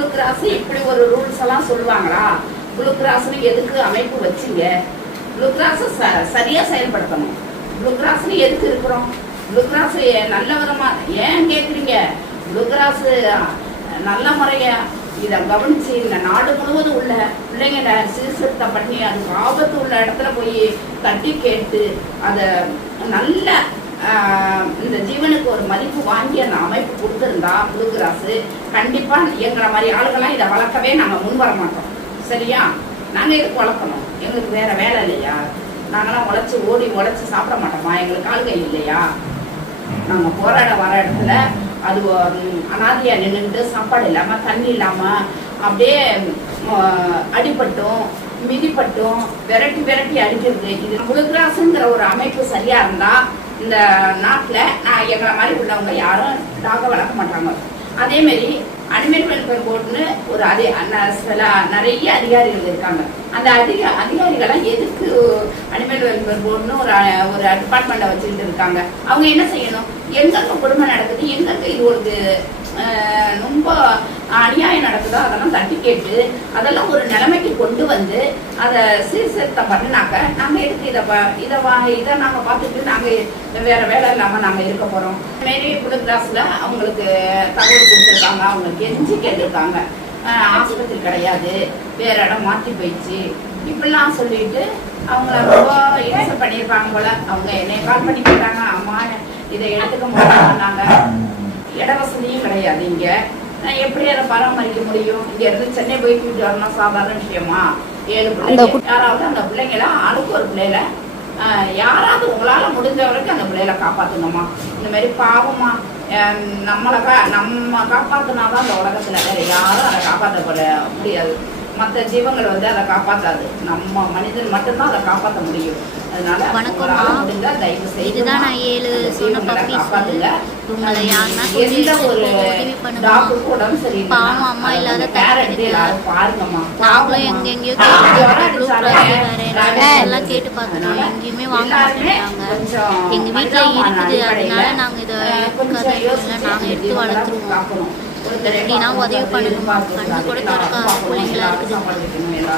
Blue cross இப்படி ஒரு rules எல்லாம் சொல்லுவாங்களா? ப்ளூ கிராஸ்னு எதுக்கு அமைப்பு வச்சுங்க? ப்ளூ கிராஸ் சரியா செயல்படுத்தணும். ப்ளூ கிராஸ்னு எதுக்கு இருக்கிறோம்? ப்ளூ கிராஸ் நல்ல விதமா ஏன் கேட்குறீங்க? ப்ளூ கிராஸ் நல்ல முறையா இதை கவனிச்சு இந்த நாடு முழுவதும் உள்ள பிள்ளைங்களை சீர்திருத்தம் பண்ணி அதுக்கு ஆபத்து உள்ள இடத்துல போய் தட்டி கேட்டு அதை நல்ல இந்த ஜீவனுக்கு ஒரு மதிப்பு வாங்கி அந்த அமைப்பு கொடுத்துருந்தா ப்ளூ கிராஸ் கண்டிப்பா எங்களை மாதிரி ஆளுகள்லாம் இதை வளர்க்கவே நாங்கள் முன் வர மாட்டோம். சரியா? நாங்கள் எதுக்கு வளர்க்கணும்? எங்களுக்கு வேற வேலை இல்லையா? நாங்களாம் உழைச்சி சாப்பிட மாட்டோமா? எங்களுக்கு ஆளுகை இல்லையா? நாங்கள் போராட வர இடத்துல அது அனாதையா நின்றுட்டு சாப்பாடு இல்லாமல் தண்ணி இல்லாமல் அப்படியே அடிபட்டும் மிதிப்பட்டும் விரட்டி அடிக்கிறது. இது ப்ளூ கிராஸ்ங்கிற ஒரு அமைப்பு சரியா இருந்தா இந்த நாட்டில் எங்களை மாதிரி உள்ளவங்க யாரும் டாக வளர்க்க மாட்டாங்க. அதேமாரி அனிமல் வெல்ஃபேர் போர்டுன்னு ஒரு நிறைய அதிகாரிகள் இருக்காங்க. அந்த அதிகாரிகளாம் எதுக்கு அனிமல் வெல்ஃபேர் போர்டுன்னு ஒரு டிபார்ட்மெண்ட்டை வச்சுக்கிட்டு இருக்காங்க? அவங்க என்ன செய்யணும்? எங்கெங்க கொடுமை நடக்குது, எங்கெங்க இது ஒரு ரொம்ப அநியாயம் நடக்குதோ அதெல்லாம் தட்டி கேட்டு அதெல்லாம் ஒரு நிலைமைக்கு கொண்டு வந்து அதை சீர்திருத்தம் பண்ணினாக்க நாங்கள் எதுக்கு இதை நாங்கள் பார்த்துட்டு நாங்கள் வேற வேலை இல்லாமல் நாங்கள் இருக்க போகிறோம். மாரி ப்ளூ கிராஸில் அவங்களுக்கு தகவல் கொடுத்துருக்காங்க. அவங்க கெஞ்சி கேட்டிருக்காங்க. ஆஸ்பத்திரி கிடையாது, வேற இடம் மாற்றி போயிடுச்சு இப்படிலாம் சொல்லிட்டு அவங்கள ரொம்ப இன்சல்ட் பண்ணியிருப்பாங்க போல. அவங்க என்னை கால் பண்ணி போட்டாங்க, அம்மா இதை எடுத்துக்க முடியாங்க, இட வசதியும் கிடையாது இங்க, நான் எப்படி அதை பராமரிக்க முடியும்? இங்க இருந்து சென்னை போய் கூப்பிட்டு வரணும் சாதாரண விஷயமா? 7 பிள்ளைங்க, யாராவது அந்த பிள்ளைங்கள ஆளுக்கு ஒரு பிள்ளைல யாராவது உங்களால முடிஞ்ச வரைக்கும் அந்த பிள்ளைகளை காப்பாத்துங்கம்மா. இந்த மாதிரி பாவமா நம்ம காப்பாத்தினாதான் அந்த உலகத்துல வேற யாரும் அதை காப்பாற்றப்பட முடியாது. மற்ற ஜீவங்கள் வந்து அதை காப்பாற்றாது. நம்ம மனிதன் மட்டும்தான் அதை காப்பாற்ற முடியும். அதனால முடிஞ்சா தயவு செய்து காப்பாத்துங்க. எந்த ஒரு டாக்டருக்கு உடம்பு சரியில்லை பேரண்ட் எல்லாரும் பாருங்கம்மா. கேட்டு பார்த்தோம், எங்கேயுமே வாங்க மாட்டேங்கிறாங்க. எங்க வீட்டுல இருக்குது, அதனால நாங்க இதை நாங்க எடுத்து வளர்த்துருவோம். எப்படின்னா உதவி பண்ணுங்கம்மா. கண்ணு கூட திறக்காத பிள்ளைங்களா இருக்குது.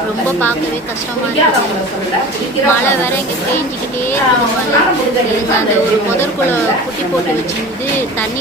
ரொம்ப பார்க்கவே கஷ்டமா இருக்குது. மழை வேற இங்கே பேஞ்சிக்கிட்டே இருக்குது. அந்த ஒரு முதற்குள்ள குட்டி போட்டு வச்சிருந்து தண்ணி